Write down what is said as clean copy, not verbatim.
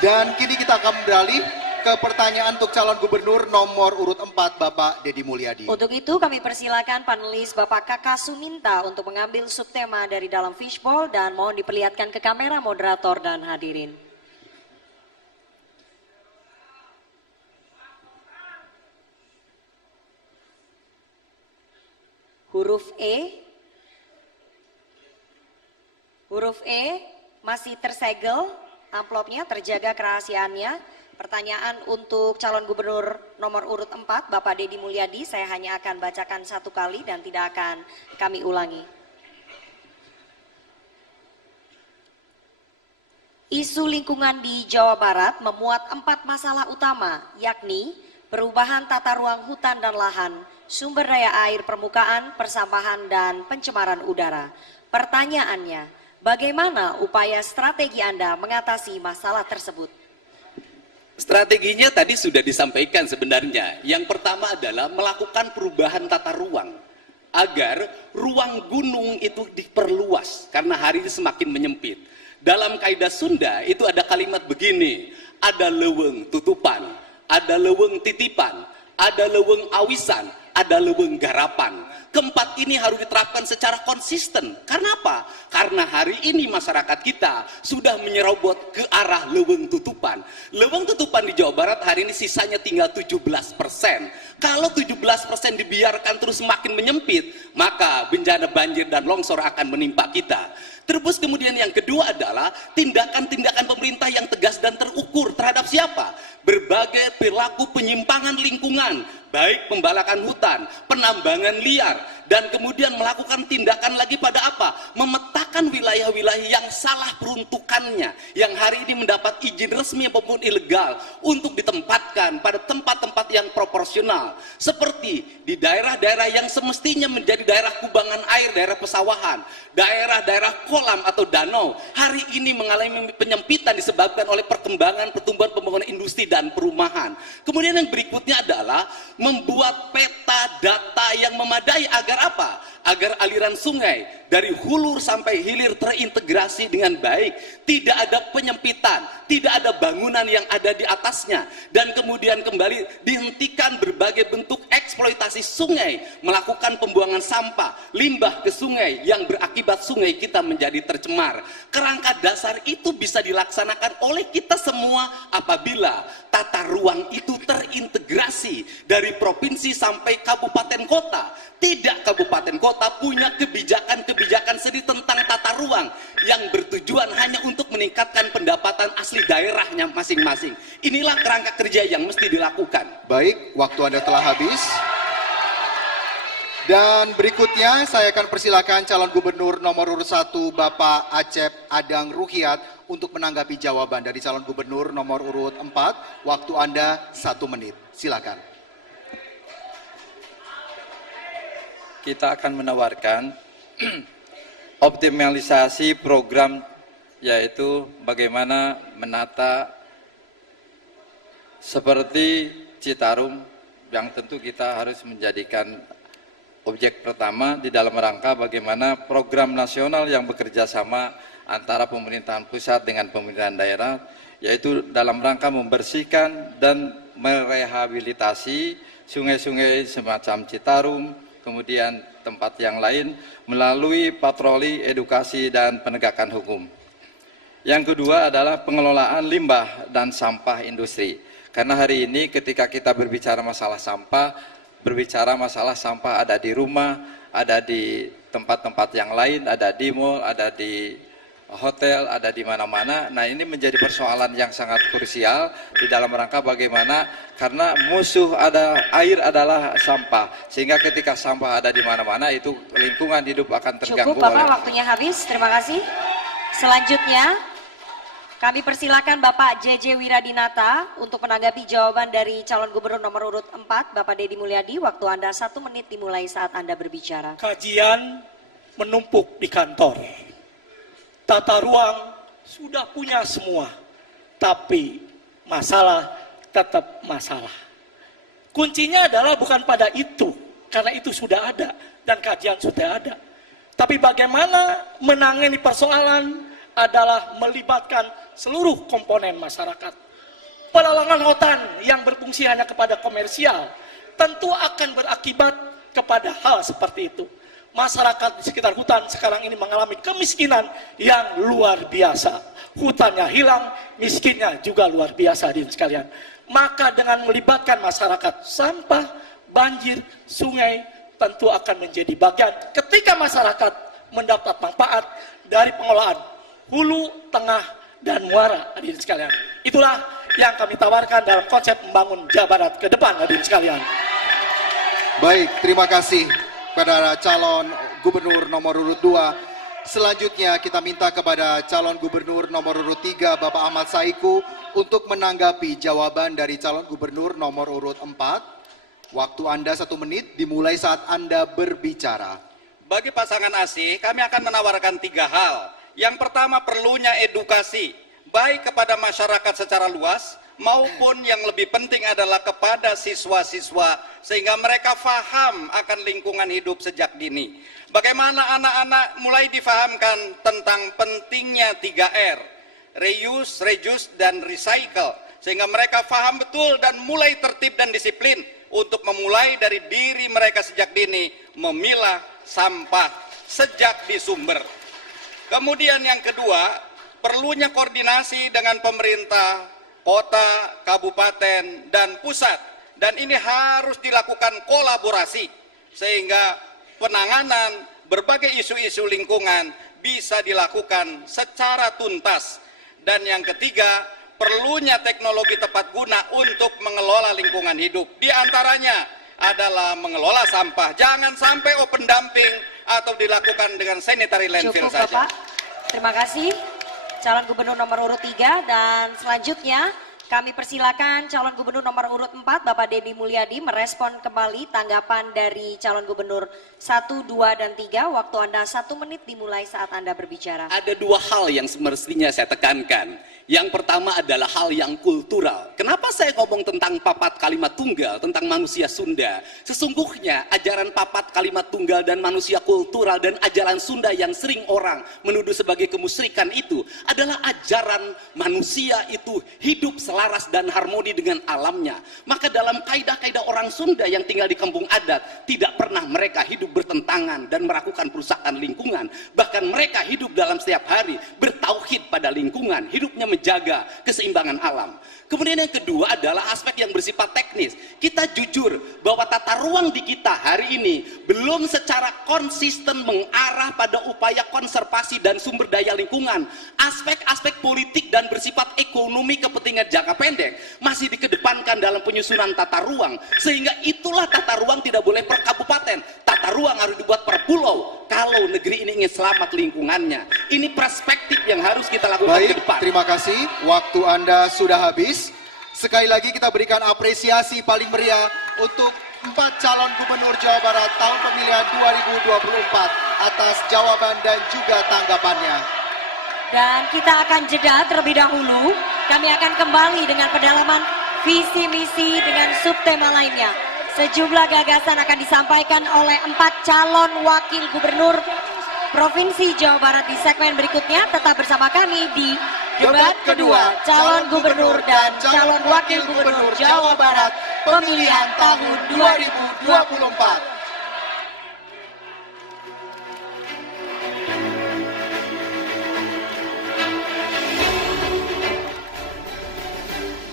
Dan kini kita akan beralih ke pertanyaan untuk calon gubernur nomor urut 4 Bapak Deddy Mulyadi. Untuk itu kami persilakan panelis Bapak Kakak Suminta untuk mengambil subtema dari dalam fishbowl dan mohon diperlihatkan ke kamera moderator dan hadirin. Huruf E masih tersegel, amplopnya terjaga kerahasiaannya. Pertanyaan untuk calon gubernur nomor urut 4 Bapak Deddy Mulyadi, saya hanya akan bacakan satu kali dan tidak akan kami ulangi. Isu lingkungan di Jawa Barat memuat 4 masalah utama, yakni perubahan tata ruang hutan dan lahan, sumber daya air permukaan, persampahan, dan pencemaran udara. Pertanyaannya, bagaimana upaya strategi Anda mengatasi masalah tersebut? Strateginya tadi sudah disampaikan sebenarnya. Yang pertama adalah melakukan perubahan tata ruang agar ruang gunung itu diperluas karena hari ini semakin menyempit. Dalam kaidah Sunda itu ada kalimat begini, ada leweng tutupan, ada leweng titipan, ada leweng awisan, ada leweng garapan. Keempat ini harus diterapkan secara konsisten. Karena apa? Karena hari ini masyarakat kita sudah menyerobot ke arah leweng tutupan. Leweng tutupan di Jawa Barat hari ini sisanya tinggal 17%. Kalau 17% dibiarkan terus semakin menyempit, maka bencana banjir dan longsor akan menimpa kita. Terus kemudian yang kedua adalah tindakan-tindakan pemerintah yang tegas dan terukur terhadap siapa? Berbagai perilaku penyimpangan lingkungan, baik pembalakan hutan, penambangan liar, dan kemudian melakukan tindakan lagi pada apa? Memetakan wilayah-wilayah yang salah peruntukannya, yang hari ini mendapat izin resmi maupun ilegal untuk ditempatkan pada tempat-tempat yang proporsional. Seperti di daerah-daerah yang semestinya menjadi daerah kubangan air, daerah pesawahan, daerah-daerah kolam atau danau, hari ini mengalami penyempitan disebabkan oleh perkembangan pertumbuhan pembangunan industri dan perumahan. Kemudian yang berikutnya adalah membuat peta data yang memadai agar apa? Agar aliran sungai dari hulu sampai hilir terintegrasi dengan baik, tidak ada penyempitan, tidak ada bangunan yang ada di atasnya, dan kemudian kembali dihentikan berbagai bentuk eksploitasi sungai, melakukan pembuangan sampah, limbah ke sungai yang berakibat sungai kita menjadi tercemar. Kerangka dasar itu bisa dilaksanakan oleh kita semua apabila tata ruang itu terintegrasi dari provinsi sampai kabupaten kota. Tidak kabupaten kota punya kebijakan-kebijakan sendiri tentang tata ruang yang bertujuan hanya untuk meningkatkan pendapatan asli daerahnya masing-masing. Inilah kerangka kerja yang mesti dilakukan. Baik, waktu Anda telah habis. Dan berikutnya saya akan persilakan calon gubernur nomor urut 1 Bapak Acep Adang Ruhiat untuk menanggapi jawaban dari calon gubernur nomor urut 4. Waktu Anda 1 menit. Silakan. Kita akan menawarkan optimalisasi program, yaitu bagaimana menata seperti Citarum yang tentu kita harus menjadikan objek pertama di dalam rangka bagaimana program nasional yang bekerja sama antara pemerintahan pusat dengan pemerintahan daerah, yaitu dalam rangka membersihkan dan merehabilitasi sungai-sungai semacam Citarum, kemudian tempat yang lain melalui patroli, edukasi, dan penegakan hukum. Yang kedua adalah pengelolaan limbah dan sampah industri. Karena hari ini ketika kita berbicara masalah sampah, berbicara masalah sampah ada di rumah, ada di tempat-tempat yang lain, ada di mall, ada di hotel, ada di mana-mana. Nah, ini menjadi persoalan yang sangat krusial di dalam rangka bagaimana, karena musuh ada air adalah sampah, sehingga ketika sampah ada di mana-mana itu lingkungan hidup akan terganggu. Cukup Bapak, waktunya habis. Terima kasih. Selanjutnya kami persilakan Bapak JJ Wiradinata untuk menanggapi jawaban dari calon gubernur nomor urut 4 Bapak Deddy Mulyadi. Waktu Anda 1 menit dimulai saat Anda berbicara. Kajian menumpuk di kantor. Tata ruang sudah punya semua, tapi masalah tetap masalah. Kuncinya adalah bukan pada itu, karena itu sudah ada dan kajian sudah ada. Tapi bagaimana menangani persoalan adalah melibatkan seluruh komponen masyarakat. Pelelangan hutan yang berfungsi hanya kepada komersial tentu akan berakibat kepada hal seperti itu. Masyarakat di sekitar hutan sekarang ini mengalami kemiskinan yang luar biasa. Hutannya hilang, miskinnya juga luar biasa hadirin sekalian. Maka dengan melibatkan masyarakat, sampah, banjir, sungai tentu akan menjadi bagian ketika masyarakat mendapat manfaat dari pengelolaan hulu, tengah, dan muara hadirin sekalian. Itulah yang kami tawarkan dalam konsep membangun Jawa Barat ke depan hadirin sekalian. Baik, terima kasih kepada calon gubernur nomor urut 2. Selanjutnya kita minta kepada calon gubernur nomor urut 3 Bapak Ahmad Saiku untuk menanggapi jawaban dari calon gubernur nomor urut 4. Waktu Anda 1 menit dimulai saat Anda berbicara. Bagi pasangan ASI, kami akan menawarkan 3 hal. Yang pertama, perlunya edukasi, baik kepada masyarakat secara luas, maupun yang lebih penting adalah kepada siswa-siswa, sehingga mereka paham akan lingkungan hidup sejak dini. Bagaimana anak-anak mulai difahamkan tentang pentingnya 3R, reuse, reduce, dan recycle, sehingga mereka paham betul dan mulai tertib dan disiplin untuk memulai dari diri mereka sejak dini, memilah sampah sejak di sumber. Kemudian yang kedua, perlunya koordinasi dengan pemerintah, kota, kabupaten, dan pusat. Dan ini harus dilakukan kolaborasi, sehingga penanganan berbagai isu-isu lingkungan bisa dilakukan secara tuntas. Dan yang ketiga, perlunya teknologi tepat guna untuk mengelola lingkungan hidup. Di antaranya adalah mengelola sampah. Jangan sampai open dumping atau dilakukan dengan sanitary landfill Cukup, saja. Bapak. Terima kasih. Calon gubernur nomor urut 3 dan selanjutnya kami persilakan calon gubernur nomor urut 4 Bapak Deddy Mulyadi merespon kembali tanggapan dari calon gubernur 1, 2, dan 3. Waktu Anda 1 menit dimulai saat Anda berbicara. Ada 2 hal yang semestinya saya tekankan. Yang pertama adalah hal yang kultural. Kenapa saya ngomong tentang papat kalimat tunggal, tentang manusia Sunda? Sesungguhnya ajaran papat kalimat tunggal dan manusia kultural dan ajaran Sunda yang sering orang menuduh sebagai kemusyrikan itu adalah ajaran manusia itu hidup selaras dan harmoni dengan alamnya. Maka dalam kaidah-kaidah orang Sunda yang tinggal di kampung adat, tidak pernah mereka hidup bertentangan dan melakukan perusakan lingkungan. Bahkan mereka hidup dalam setiap hari bertauhid pada lingkungan, hidupnya menjaga keseimbangan alam. Kemudian yang kedua adalah aspek yang bersifat teknis. Kita jujur bahwa tata ruang di kita hari ini belum secara konsisten mengarah pada upaya konservasi dan sumber daya lingkungan. Aspek-aspek politik dan bersifat ekonomi kepentingan jangka pendek masih dikedepankan dalam penyusunan tata ruang. Sehingga itulah tata ruang tidak boleh per kabupaten. Tata ruang harus dibuat per pulau. Kalau negeri ini ingin selamat lingkungannya. Ini perspektif yang harus kita lakukan ke Baik, depan. terima kasih. Waktu Anda sudah habis. Sekali lagi kita berikan apresiasi paling meriah untuk 4 calon gubernur Jawa Barat tahun pemilihan 2024 atas jawaban dan juga tanggapannya. Dan kita akan jeda terlebih dahulu. Kami akan kembali dengan pendalaman visi misi dengan subtema lainnya. Sejumlah gagasan akan disampaikan oleh 4 calon wakil gubernur Provinsi Jawa Barat di segmen berikutnya. Tetap bersama kami di debat kedua calon gubernur dan calon wakil gubernur Jawa Barat pemilihan tahun 2024.